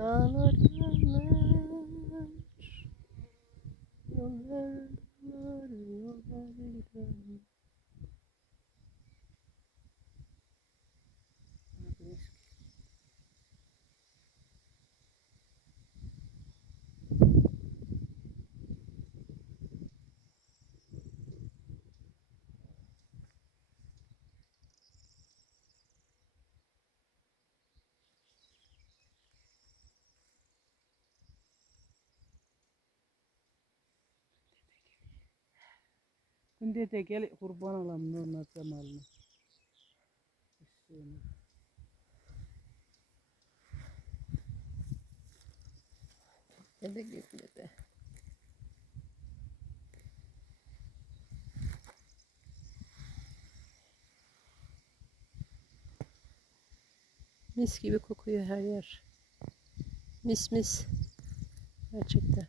Dağlar dağlar. Yollar dağlar Yollar Günde de gel kurban olalım Nurna Cemal'ına. Eşeğine. Dede gitmedi. Mis gibi kokuyor her yer. Mis mis. Gerçekten.